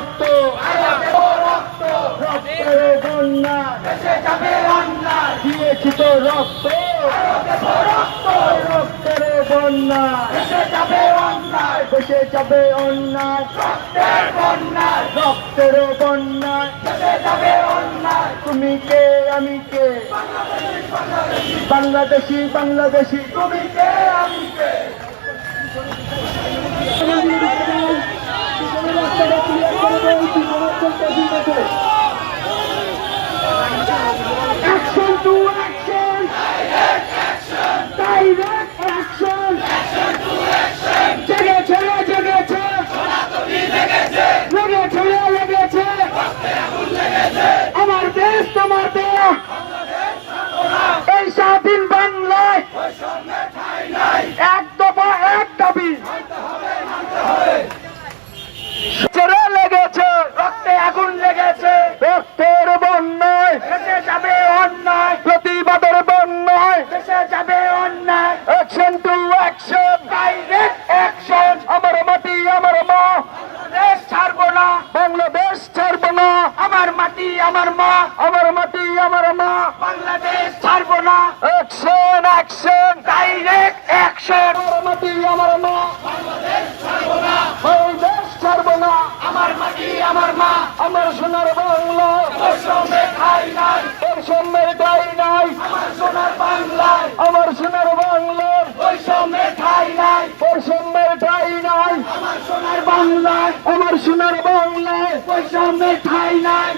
রক্ত। রক্ত রক্তের দিয়েছি তো রক্ত। রক্ত রক্তের বন্যা। যাবে অন্যায়। দেশে যাবে অন্যায় রক্তের বন্যায় বাংলাদেশি বাংলাদেশি। তুমি কে? আমি কে? এক দফা এক দাবি। ছেড়ে লেগেছে রক্তে আগুন লেগেছে। রক্তের বন্যায়। দেশে যাবে অন্যায়। প্রতিবাদের বন্যায়। দেশে যাবে অন্যায়। Action to action direct action আমার মাটি আমার মা। দেশ ছাড়বো না। বাংলাদেশ ছাড়ব না। আমার মাটি আমার মা। আমার মাটি আমার মা। বাংলাদেশ ছাড়বো না। অ্যাকশন অ্যাকশন ডাইরেক্ট অ্যাকশন আমার মাটি আমার মা। বাংলাদেশ ছাড়ব না। আমার মাটি আমার মা। আমার সোনার বাংলা। ঠাই নাই। বৈষম্যের ঠাই নাই। আমার সোনার বাংলায়। আমার সোনার বাংলার বৈষম্যে ঠাই নাই। বৈষম্যের ঠাই নাই। আমার সোনার বাংলায়। আমার সোনার বাংলায়। বৈষম্যে ঠাই নাই।